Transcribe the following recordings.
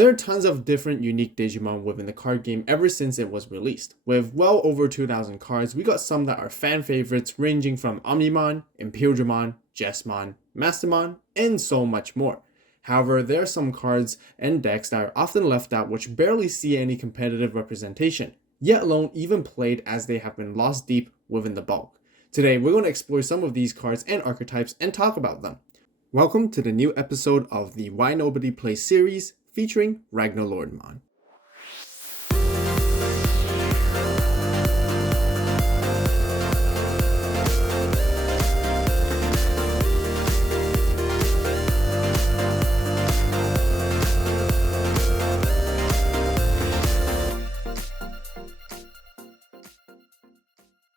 There are tons of different unique Digimon within the card game ever since it was released. With well over 2,000 cards, we got some that are fan favorites ranging from Omnimon, Imperialmon, Jesmon, Mastermon, and so much more. However, there are some cards and decks that are often left out which barely see any competitive representation, yet alone even played as they have been lost deep within the bulk. Today, we're going to explore some of these cards and archetypes and talk about them. Welcome to the new episode of the Why Nobody Plays series featuring RagnaLoardmon.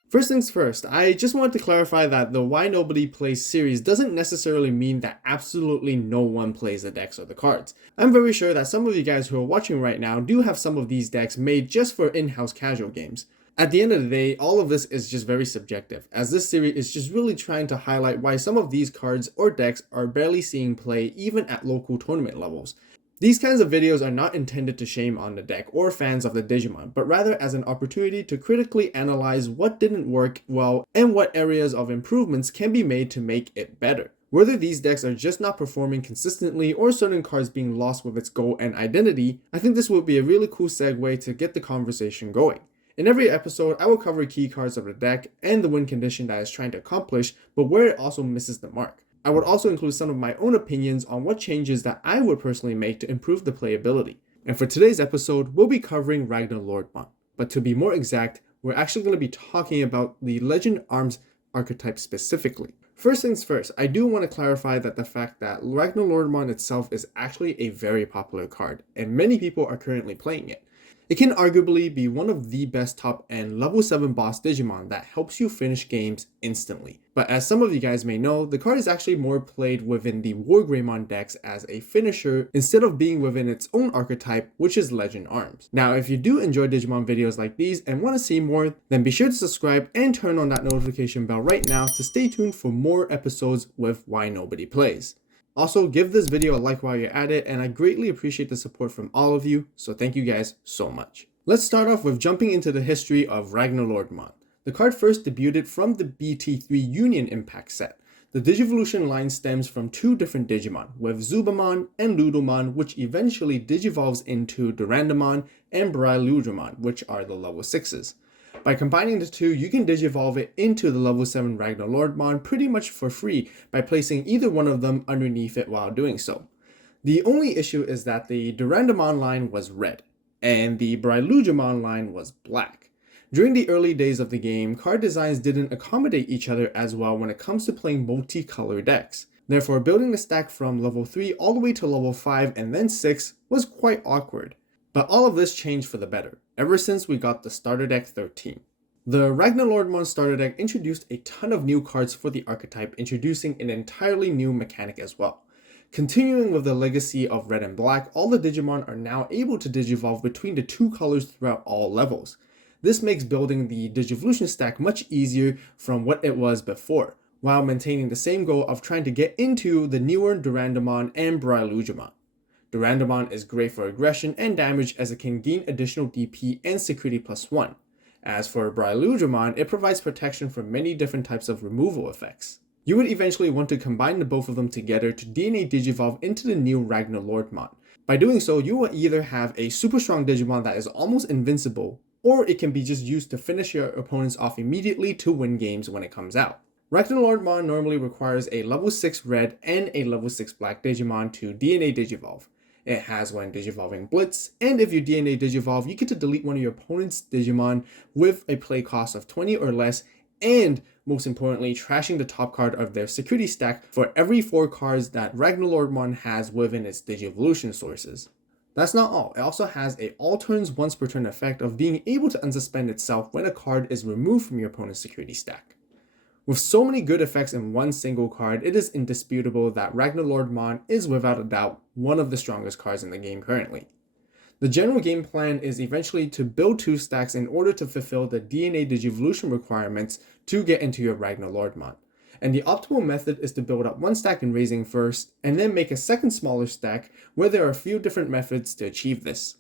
First things first, I just wanted to clarify that the Why Nobody Plays series doesn't necessarily mean that absolutely no one plays the decks or the cards. I'm very sure that some of you guys who are watching right now do have some of these decks made just for in-house casual games. At the end of the day, all of this is just very subjective, as this series is just really trying to highlight why some of these cards or decks are barely seeing play even at local tournament levels. These kinds of videos are not intended to shame on the deck or fans of the Digimon, but rather as an opportunity to critically analyze what didn't work well and what areas of improvements can be made to make it better. Whether these decks are just not performing consistently or certain cards being lost with its goal and identity, I think this would be a really cool segue to get the conversation going. In every episode, I will cover key cards of the deck and the win condition that it's trying to accomplish, but where it also misses the mark. I would also include some of my own opinions on what changes that I would personally make to improve the playability. And for today's episode, we'll be covering RagnaLoardmon. But to be more exact, we're actually going to be talking about the Legend Arms archetype specifically. First things first, I do want to clarify that the fact that RagnaLoardmon itself is actually a very popular card, and many people are currently playing it. It can arguably be one of the best top-end level 7 boss Digimon that helps you finish games instantly. But as some of you guys may know, the card is actually more played within the Wargreymon decks as a finisher instead of being within its own archetype, which is Legend Arms. Now, if you do enjoy Digimon videos like these and want to see more, then be sure to subscribe and turn on that notification bell right now to stay tuned for more episodes with Why Nobody Plays. Also, give this video a like while you're at it, and I greatly appreciate the support from all of you, so thank you guys so much. Let's start off with jumping into the history of RagnaLoardmon. The card first debuted from the BT3 Union Impact set. The Digivolution line stems from two different Digimon, with Zubamon and Ludomon, which eventually digivolves into Durandamon and Briludramon, which are the level 6s. By combining the two, you can digivolve it into the level 7 RagnaLoardmon pretty much for free by placing either one of them underneath it while doing so. The only issue is that the Durandamon line was red, and the Briludramon line was black. During the early days of the game, card designs didn't accommodate each other as well when it comes to playing multicolor decks. Therefore, building the stack from level 3 all the way to level 5 and then 6 was quite awkward. But all of this changed for the better, ever since we got the Starter Deck 13. The RagnaLoardmon Starter Deck introduced a ton of new cards for the archetype, introducing an entirely new mechanic as well. Continuing with the legacy of red and black, all the Digimon are now able to digivolve between the two colors throughout all levels. This makes building the Digivolution stack much easier from what it was before, while maintaining the same goal of trying to get into the newer Durandamon and Briludramon. Durandamon is great for aggression and damage as it can gain additional DP and security +1. As for Briludramon, it provides protection from many different types of removal effects. You would eventually want to combine the both of them together to DNA Digivolve into the new RagnaLoardmon. By doing so, you will either have a super strong Digimon that is almost invincible, or it can be just used to finish your opponents off immediately to win games when it comes out. RagnaLoardmon normally requires a level 6 red and a level 6 black Digimon to DNA Digivolve. It has when digivolving Blitz, and if you DNA Digivolve, you get to delete one of your opponent's Digimon with a play cost of 20 or less, and most importantly, trashing the top card of their security stack for every 4 cards that RagnaLoardmon has within its Digivolution sources. That's not all, it also has a all turns once per turn effect of being able to unsuspend itself when a card is removed from your opponent's security stack. With so many good effects in one single card, it is indisputable that RagnaLoardmon is without a doubt one of the strongest cards in the game currently. The general game plan is eventually to build 2 stacks in order to fulfill the DNA Digivolution requirements to get into your RagnaLoardmon. and the optimal method is to build up one stack in raising first, and then make a second smaller stack where there are a few different methods to achieve this.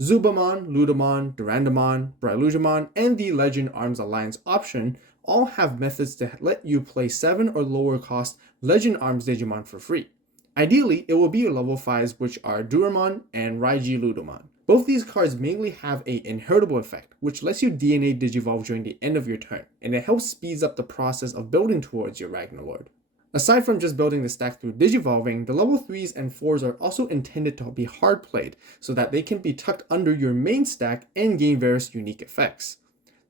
Zubamon, Ludamon, Durandamon, RagnaLoardmon, and the Legend Arms Alliance option all have methods to let you play 7 or lower cost Legend Arms Digimon for free. Ideally, it will be your level 5s, which are Duramon and RagnaLoardmon. Both these cards mainly have an inheritable effect, which lets you DNA Digivolve during the end of your turn, and it helps speeds up the process of building towards your RagnaLord. Aside from just building the stack through Digivolving, the level 3s and 4s are also intended to be hard played, so that they can be tucked under your main stack and gain various unique effects.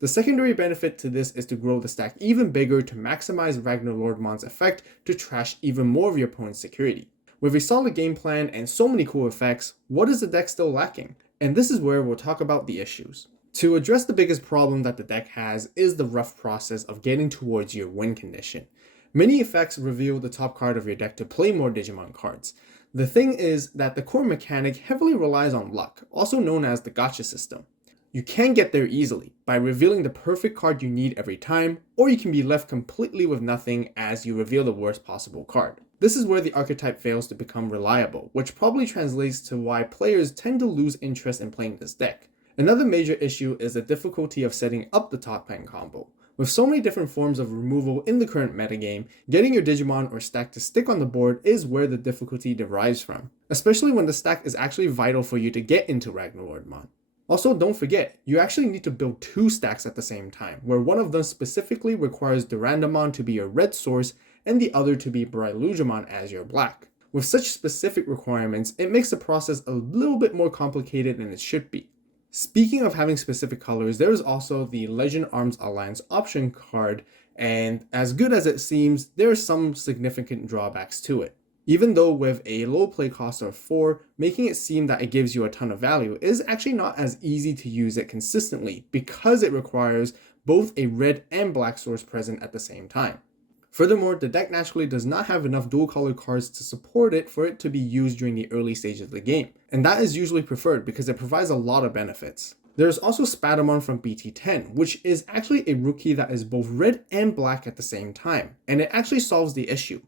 The secondary benefit to this is to grow the stack even bigger to maximize RagnaLoardmon's effect to trash even more of your opponent's security. With a solid game plan and so many cool effects, what is the deck still lacking? And this is where we'll talk about the issues. To address the biggest problem that the deck has is the rough process of getting towards your win condition. Many effects reveal the top card of your deck to play more Digimon cards. The thing is that the core mechanic heavily relies on luck, also known as the gacha system. You can get there easily by revealing the perfect card you need every time, or you can be left completely with nothing as you reveal the worst possible card. This is where the archetype fails to become reliable, which probably translates to why players tend to lose interest in playing this deck. Another major issue is the difficulty of setting up the top end combo. With so many different forms of removal in the current metagame, getting your Digimon or stack to stick on the board is where the difficulty derives from, especially when the stack is actually vital for you to get into RagnaLoardmon. Also, don't forget, you actually need to build 2 stacks at the same time, where one of them specifically requires Durandamon to be your red source and the other to be RagnaLoardmon as your black. With such specific requirements, it makes the process a little bit more complicated than it should be. Speaking of having specific colors, there is also the Legend Arms Alliance option card, and as good as it seems, there are some significant drawbacks to it. Even though with a low play cost of 4, making it seem that it gives you a ton of value is actually not as easy to use it consistently because it requires both a red and black source present at the same time. Furthermore, the deck naturally does not have enough dual color cards to support it for it to be used during the early stages of the game, and that is usually preferred because it provides a lot of benefits. There is also Zubamon from BT10, which is actually a rookie that is both red and black at the same time, and it actually solves the issue.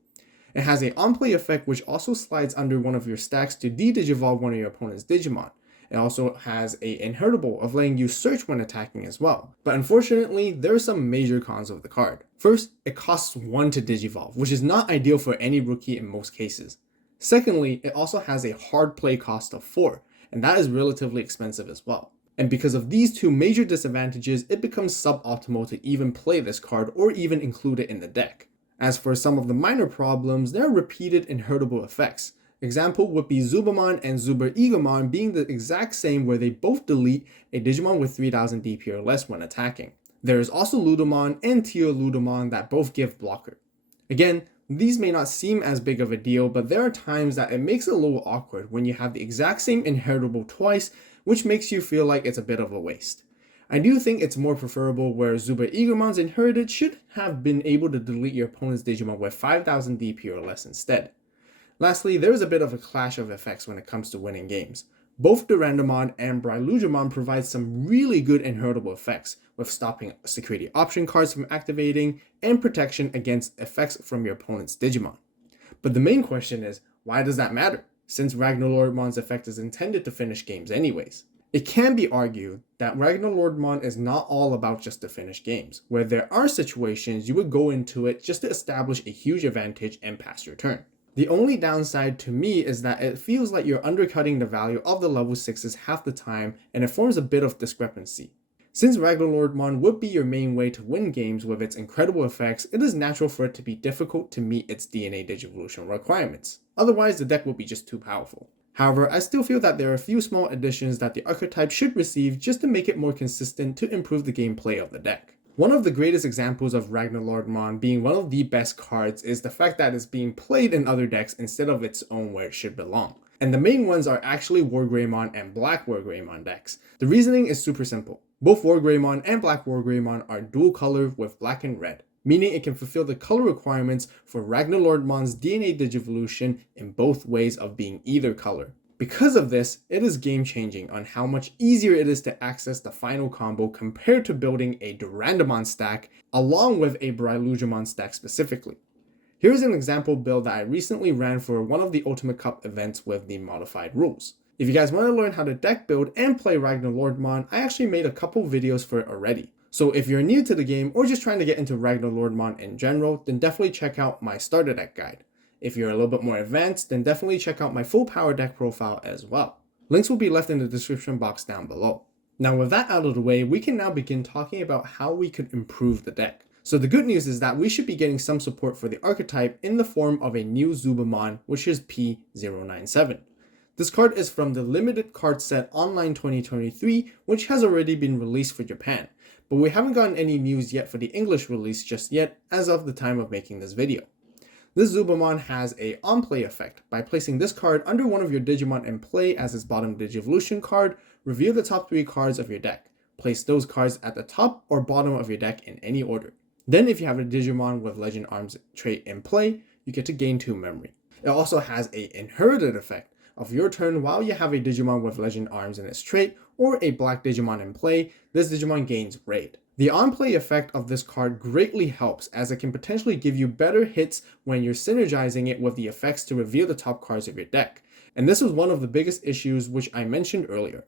It has an on-play effect which also slides under one of your stacks to de-digivolve one of your opponent's Digimon. It also has an inheritable of letting you search when attacking as well. But unfortunately, there are some major cons of the card. First, it costs 1 to digivolve, which is not ideal for any rookie in most cases. Secondly, it also has a hard play cost of 4, and that is relatively expensive as well. And because of these 2 major disadvantages, it becomes suboptimal to even play this card or even include it in the deck. As for some of the minor problems, there are repeated inheritable effects. Example would be Zubamon and Wargreymon being the exact same where they both delete a Digimon with 3000 DP or less when attacking. There is also Ludamon and Ludamon that both give blocker. Again, these may not seem as big of a deal, but there are times that it makes it a little awkward when you have the exact same inheritable twice, which makes you feel like it's a bit of a waste. I do think it's more preferable where Wargreymon's inherited should have been able to delete your opponent's Digimon with 5000 DP or less instead. Lastly, there is a bit of a clash of effects when it comes to winning games. Both Durandamon and RagnaLoardmon provide some really good inheritable effects, with stopping security option cards from activating and protection against effects from your opponent's Digimon. But the main question is, why does that matter, since RagnaLoardmon's effect is intended to finish games anyways? It can be argued that RagnaLoardmon is not all about just to finish games, where there are situations you would go into it just to establish a huge advantage and pass your turn. The only downside to me is that it feels like you're undercutting the value of the level 6s half the time, and it forms a bit of discrepancy. Since RagnaLoardmon would be your main way to win games with its incredible effects, it is natural for it to be difficult to meet its DNA Digivolution requirements. Otherwise, the deck would be just too powerful. However, I still feel that there are a few small additions that the archetype should receive just to make it more consistent to improve the gameplay of the deck. One of the greatest examples of RagnaLoardmon being one of the best cards is the fact that it's being played in other decks instead of its own where it should belong. And the main ones are actually Wargreymon and Black Wargreymon decks. The reasoning is super simple. Both Wargreymon and Black Wargreymon are dual color with black and red, meaning it can fulfill the color requirements for RagnaLoardmon's DNA Digivolution in both ways of being either color. Because of this, it is game changing on how much easier it is to access the final combo compared to building a Durandamon stack along with a Brylugimon stack specifically. Here's an example build that I recently ran for one of the Ultimate Cup events with the modified rules. If you guys want to learn how to deck build and play RagnaLoardmon, I actually made a couple videos for it already. So if you're new to the game or just trying to get into RagnaLoardmon in general, then definitely check out my starter deck guide. If you're a little bit more advanced, then definitely check out my full power deck profile as well. Links will be left in the description box down below. Now with that out of the way, we can now begin talking about how we could improve the deck. So the good news is that we should be getting some support for the archetype in the form of a new Zubamon, which is P097. This card is from the limited card set Online 2023, which has already been released for Japan, but we haven't gotten any news yet for the English release just yet as of the time of making this video. This Zubamon has a on-play effect. By placing this card under one of your Digimon in play as its bottom Digivolution card, reveal the top 3 cards of your deck. Place those cards at the top or bottom of your deck in any order. Then if you have a Digimon with Legend Arms trait in play, you get to gain 2 memory. It also has a inherited effect. Of your turn, while you have a Digimon with Legend Arms in its trait, or a black Digimon in play, this Digimon gains Raid. The on-play effect of this card greatly helps, as it can potentially give you better hits when you're synergizing it with the effects to reveal the top cards of your deck. And this was one of the biggest issues which I mentioned earlier.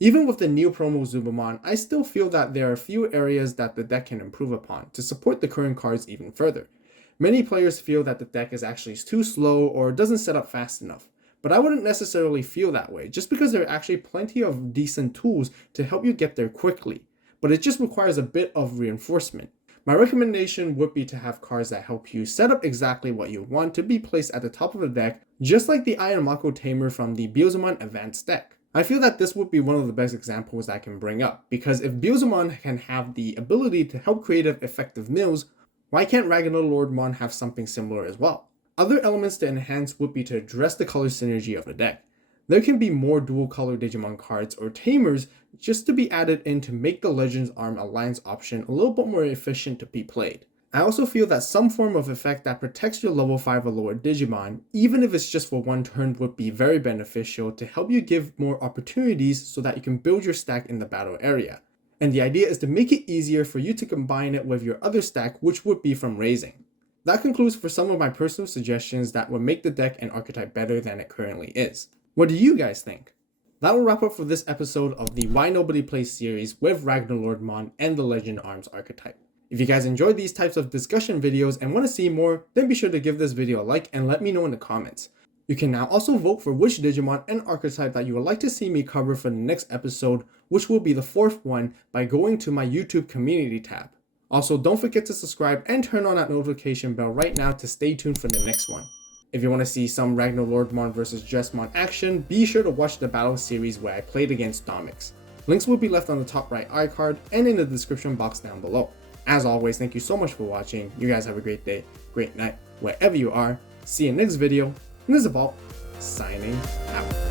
Even with the new promo Zubamon, I still feel that there are a few areas that the deck can improve upon to support the current cards even further. Many players feel that the deck is actually too slow or doesn't set up fast enough. But I wouldn't necessarily feel that way, just because there are actually plenty of decent tools to help you get there quickly. But it just requires a bit of reinforcement. My recommendation would be to have cards that help you set up exactly what you want to be placed at the top of the deck, just like the Iron Mako Tamer from the Bylzomon Advanced deck. I feel that this would be one of the best examples I can bring up, because if Bylzomon can have the ability to help create effective mills, why can't RagnaLoardmon have something similar as well? Other elements to enhance would be to address the color synergy of the deck. There can be more dual color Digimon cards or Tamers just to be added in to make the Legends Arm Alliance option a little bit more efficient to be played. I also feel that some form of effect that protects your level 5 or lower Digimon, even if it's just for one turn, would be very beneficial to help you give more opportunities so that you can build your stack in the battle area. And the idea is to make it easier for you to combine it with your other stack, which would be from raising. That concludes for some of my personal suggestions that would make the deck and archetype better than it currently is. What do you guys think? That will wrap up for this episode of the Why Nobody Plays series with RagnaLoardmon and the Legend Arms archetype. If you guys enjoyed these types of discussion videos and want to see more, then be sure to give this video a like and let me know in the comments. You can now also vote for which Digimon and archetype that you would like to see me cover for the next episode, which will be the 4th one, by going to my YouTube community tab. Also, don't forget to subscribe and turn on that notification bell right now to stay tuned for the next one. If you want to see some RagnaLoardmon vs Jesmon action, be sure to watch the battle series where I played against Domix. Links will be left on the top right iCard and in the description box down below. As always, thank you so much for watching. You guys have a great day, great night, wherever you are. See you next video. And this is Avault, signing out.